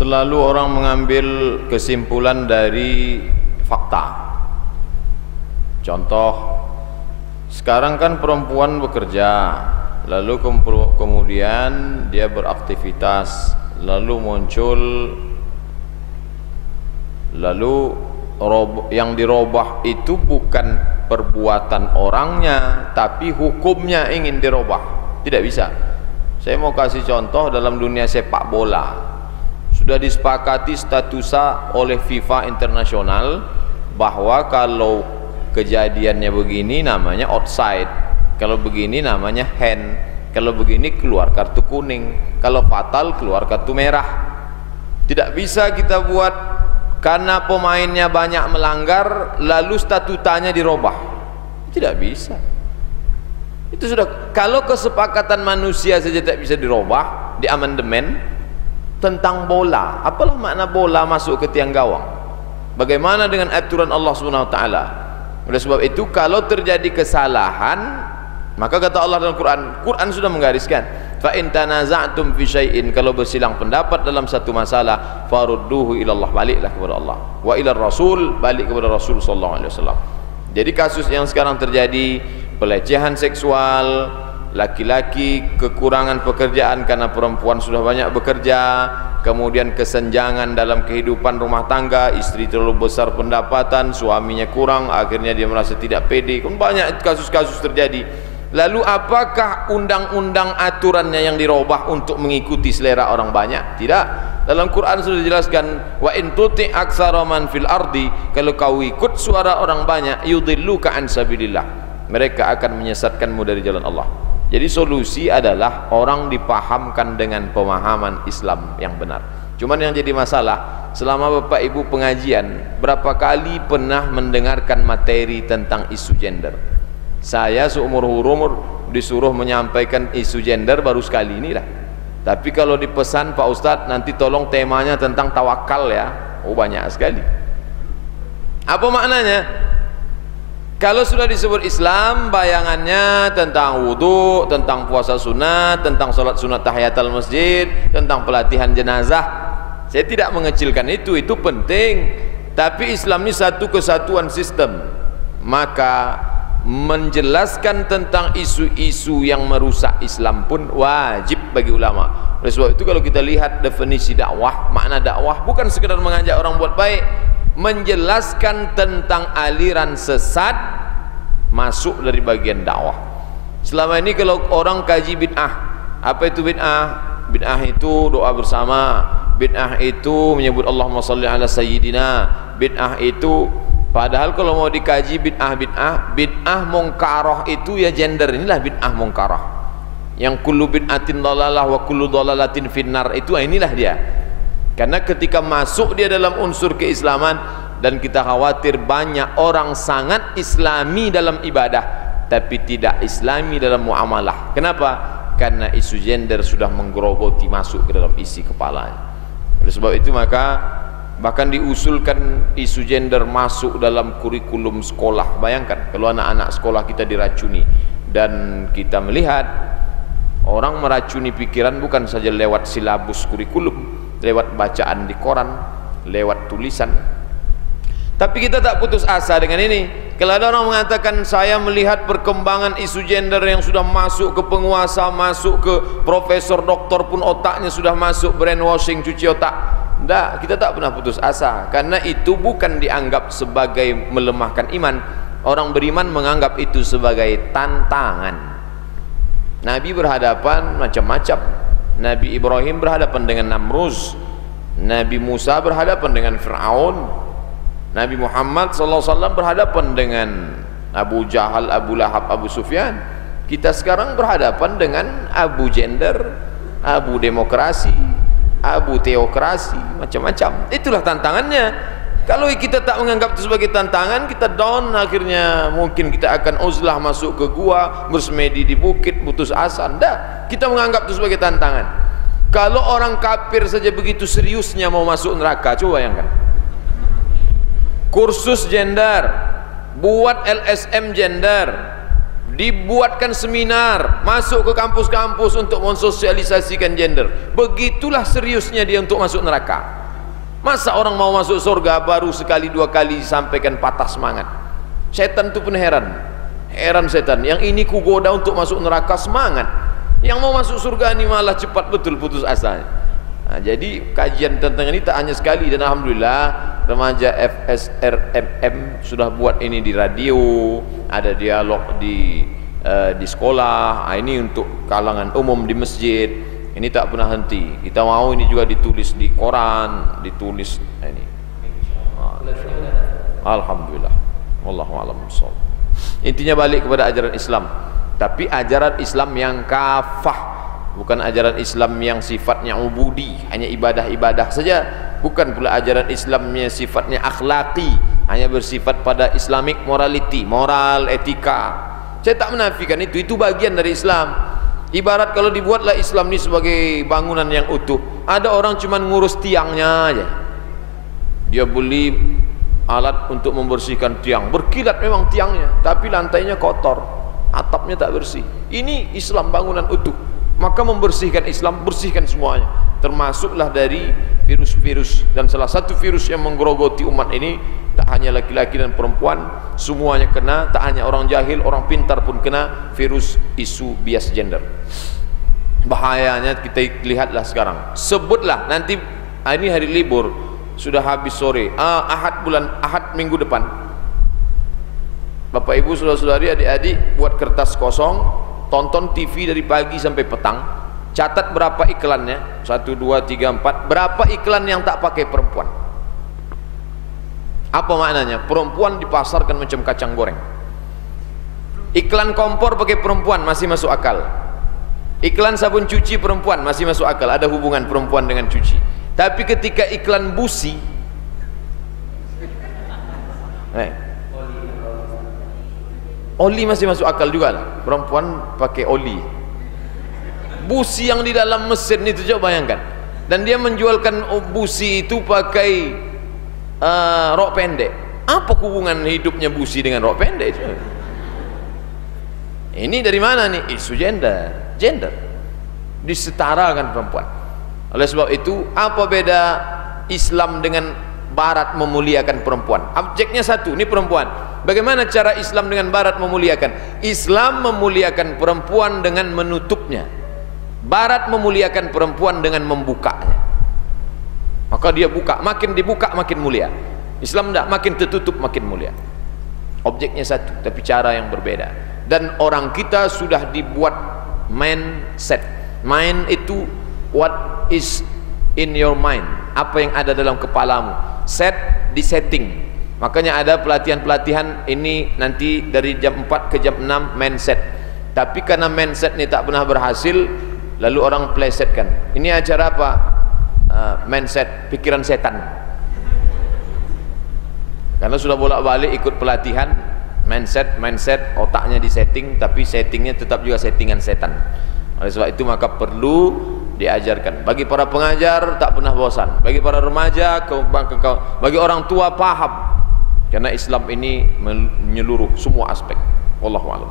Selalu orang mengambil kesimpulan dari fakta. Contoh, sekarang kan perempuan bekerja, lalu kemudian dia beraktivitas, lalu muncul, lalu yang dirubah itu bukan perbuatan orangnya, tapi hukumnya ingin dirubah. Tidak bisa. Saya mau kasih contoh dalam dunia sepak bola. Sudah disepakati statusa oleh FIFA internasional bahwa kalau kejadiannya begini namanya outside, kalau begini namanya hand, kalau begini keluar kartu kuning, kalau fatal keluar kartu merah. Tidak bisa kita buat karena pemainnya banyak melanggar lalu statutanya dirubah. Tidak bisa. Itu sudah, kalau kesepakatan manusia saja tidak bisa dirubah di amandemen tentang bola, apalah makna bola masuk ke tiang gawang? Bagaimana dengan aturan Allah Subhanahu wa taala? Oleh sebab itu, kalau terjadi kesalahan, maka kata Allah dalam Quran sudah menggariskan, fa in tanaza'tum fi syai'in, kalau bersilang pendapat dalam satu masalah, farudduhu ila Allah, baliklah kepada Allah, wa ila Rasul, balik kepada Rasul sallallahu alaihi wasallam. Jadi kasus yang sekarang terjadi, pelecehan seksual, laki-laki kekurangan pekerjaan karena perempuan sudah banyak bekerja, kemudian kesenjangan dalam kehidupan rumah tangga, istri terlalu besar pendapatan, suaminya kurang, akhirnya dia merasa tidak pede. Banyak kasus-kasus terjadi. Lalu apakah undang-undang aturannya yang dirubah untuk mengikuti selera orang banyak? Tidak. Dalam Quran sudah dijelaskan, wa in tuti aktsara man fil ardi, kalau kau ikut suara orang banyak, yudilluka an sabilillah, mereka akan menyesatkanmu dari jalan Allah. Jadi solusi adalah orang dipahamkan dengan pemahaman Islam yang benar. Cuman yang jadi masalah, selama Bapak Ibu pengajian, berapa kali pernah mendengarkan materi tentang isu gender? Saya seumur umur disuruh menyampaikan isu gender baru sekali inilah. Tapi kalau dipesan Pak Ustadz, nanti tolong temanya tentang tawakal ya. Oh, banyak sekali. Apa maknanya? Kalau sudah disebut Islam, bayangannya tentang wudhu, tentang puasa sunat, tentang sholat sunat tahiyatul masjid, tentang pelatihan jenazah. Saya tidak mengecilkan itu penting. Tapi Islam ini satu kesatuan sistem. Maka menjelaskan tentang isu-isu yang merusak Islam pun wajib bagi ulama. Oleh sebab itu kalau kita lihat definisi dakwah, makna dakwah bukan sekedar mengajak orang buat baik, menjelaskan tentang aliran sesat masuk dari bagian dakwah. Selama ini kalau orang kaji bid'ah, apa itu bid'ah? Bid'ah itu doa bersama, bid'ah itu menyebut Allahumma shalli ala sayyidina, bid'ah itu, padahal kalau mau dikaji bid'ah mungkarah itu ya gender, inilah bid'ah mungkarah. Yang kullu bid'atin dhalalah wa kullu dhalalatin finnar, itu inilah dia. Karena ketika masuk dia dalam unsur keislaman, dan kita khawatir banyak orang sangat islami dalam ibadah tapi tidak islami dalam muamalah. Kenapa? Karena isu gender sudah menggerogoti masuk ke dalam isi kepalanya. Oleh sebab itu maka bahkan diusulkan isu gender masuk dalam kurikulum sekolah. Bayangkan kalau anak-anak sekolah kita diracuni, dan kita melihat orang meracuni pikiran bukan saja lewat silabus kurikulum, lewat bacaan di koran, lewat tulisan. Tapi kita tak putus asa dengan ini. Kalau ada orang mengatakan saya melihat perkembangan isu gender yang sudah masuk ke penguasa, masuk ke profesor doktor pun otaknya sudah masuk brainwashing, cuci otak. Tidak, kita tak pernah putus asa. Karena itu bukan dianggap sebagai melemahkan iman. Orang beriman menganggap itu sebagai tantangan. Nabi berhadapan macam-macam. Nabi Ibrahim berhadapan dengan Namruz, Nabi Musa berhadapan dengan Fir'aun, Nabi Muhammad SAW berhadapan dengan Abu Jahal, Abu Lahab, Abu Sufyan. Kita sekarang berhadapan dengan Abu gender, Abu demokrasi, Abu teokrasi, macam-macam. Itulah tantangannya. Kalau kita tak menganggap itu sebagai tantangan, kita down, akhirnya mungkin kita akan uzlah, masuk ke gua, bersemedi di bukit, putus asa. Tidak, kita menganggap itu sebagai tantangan. Kalau orang kafir saja begitu seriusnya mau masuk neraka, coba bayangkan. Kursus gender, buat LSM gender, dibuatkan seminar, masuk ke kampus-kampus untuk mensosialisasikan gender. Begitulah seriusnya dia untuk masuk neraka. Masa orang mau masuk surga baru sekali dua kali disampaikan patah semangat. Setan itu pun heran setan, yang ini kugoda untuk masuk neraka semangat, yang mau masuk surga ini malah cepat betul putus asanya. Nah, jadi kajian tentang ini tak hanya sekali, dan alhamdulillah remaja FSRMM sudah buat ini di radio, ada dialog di sekolah. Nah, ini untuk kalangan umum di masjid. Ini tak pernah henti. Kita mau ini juga ditulis di koran, ditulis ini. Alhamdulillah. Wallahu a'lam bishawab. Intinya balik kepada ajaran Islam, tapi ajaran Islam yang kafah, bukan ajaran Islam yang sifatnya ubudi, hanya ibadah-ibadah saja. Bukan pula ajaran Islamnya sifatnya akhlaki, hanya bersifat pada Islamic morality, moral, etika. Saya tak menafikan itu bagian dari Islam. Ibarat kalau dibuatlah Islam ini sebagai bangunan yang utuh, ada orang cuma ngurus tiangnya aja. Dia beli alat untuk membersihkan tiang, berkilat memang tiangnya, tapi lantainya kotor, atapnya tak bersih. Ini Islam bangunan utuh. Maka membersihkan Islam, bersihkan semuanya, termasuklah dari virus-virus. Dan salah satu virus yang menggerogoti umat ini, tak hanya laki-laki dan perempuan, semuanya kena. Tak hanya orang jahil, orang pintar pun kena virus isu bias gender. Bahayanya kita lihatlah sekarang. Sebutlah nanti, ini hari libur, sudah habis sore, Ahad minggu depan, Bapak Ibu, saudara-saudari, adik-adik, buat kertas kosong, tonton TV dari pagi sampai petang, catat berapa iklannya, 1, 2, 3, 4, berapa iklan yang tak pakai perempuan. Apa maknanya? Perempuan dipasarkan macam kacang goreng. Iklan kompor pakai perempuan masih masuk akal. Iklan sabun cuci perempuan masih masuk akal, ada hubungan perempuan dengan cuci. Tapi ketika iklan busi, oli masih masuk akal juga lah, perempuan pakai oli. Busi yang di dalam mesin itu, coba bayangkan. Dan dia menjualkan busi itu pakai rok pendek. Apa hubungan hidupnya busi dengan rok pendek itu? Ini dari mana nih? Isu gender disetarakan perempuan. Oleh sebab itu, apa beda Islam dengan Barat memuliakan perempuan? Objeknya satu, ini perempuan. Bagaimana cara Islam dengan Barat memuliakan? Islam memuliakan perempuan dengan menutupnya, Barat memuliakan perempuan dengan membukanya. Maka dia buka, makin dibuka makin mulia. Islam tidak, makin tertutup makin mulia. Objeknya satu, tapi cara yang berbeda. Dan orang kita sudah dibuat mindset. Mind itu what is in your mind, apa yang ada dalam kepalamu. Set, di setting. Makanya ada pelatihan-pelatihan ini nanti dari jam 4 ke jam 6 mindset. Tapi karena mindset ini tak pernah berhasil, lalu orang plesetkan. Ini acara apa? Mindset, pikiran setan. Karena sudah bolak-balik ikut pelatihan mindset, otaknya di setting, tapi settingnya tetap juga settingan setan. Oleh sebab itu maka perlu diajarkan. Bagi para pengajar tak pernah bosan, bagi para remaja, bagi orang tua paham, karena Islam ini menyeluruh semua aspek. Wallahu a'lam.